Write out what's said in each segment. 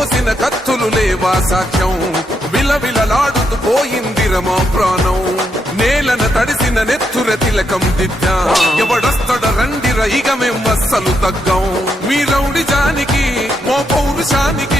కోసిన కత్తులు లేవా సాక్ష్యం? విలవిలలాడుతూ పోయింది రమా ప్రాణం. నేలన తడిసిన నెత్తుర తిలకం దిద్దా. ఎవడొస్తడ రండిర ఇక మేం అస్సలు తగ్గం. మీ రౌడి జానికి మో పౌరుషానికి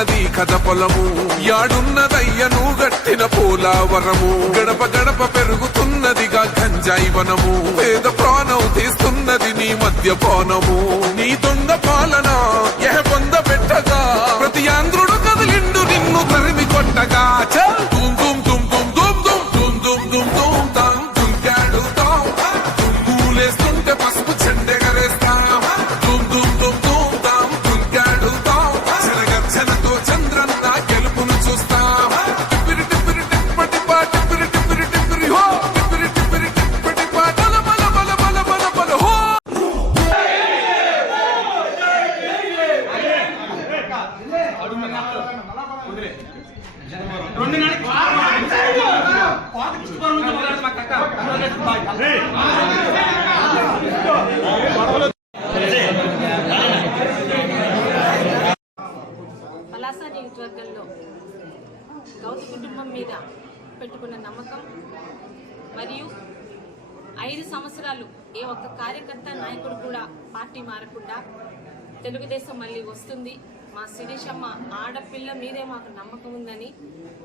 తడుస్తున్నది కథ పొలము. యాడున్నదయ్యను గట్టిన పోలావరము. గడప గడప పెరుగుతున్నదిగా గంజాయి వనము. పేద ప్రాణం తీస్తున్నది నీ మధ్య పానము నీ దొంగ పాలన ఎహ పొంద పెట్టగా ప్రతి అంగ పలాస నియోజకవర్గంలో గౌతు కుటుంబం మీద పెట్టుకున్న నమ్మకం మరియు ఐదు సంవత్సరాలు ఏ ఒక్క కార్యకర్త నాయకుడు కూడా పార్టీ మారకుండా తెలుగుదేశం మళ్ళీ వస్తుంది. మా శిరీషమ్మ ఆడపిల్ల మీదే మాకు నమ్మకం ఉందని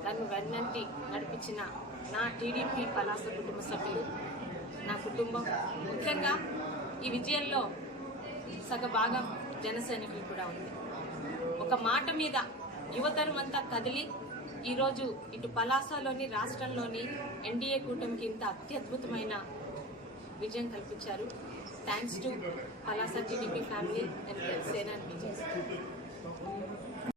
నన్ను వెన్నంటి నడిపించిన నా టీడీపీ పలాస కుటుంబ సభ్యులు నా కుటుంబం. ముఖ్యంగా ఈ విజయంలో సగ భాగం జన సైనికులు కూడా ఉంది. ఒక మాట మీద యువతరం అంతా కదిలి ఈరోజు ఇటు పలాసలోని రాష్ట్రంలోని ఎన్డీఏ కూటమికి ఇంత అత్యద్భుతమైన విజయం కల్పించారు. Thanks to Palasa TDP family and Sena Vijay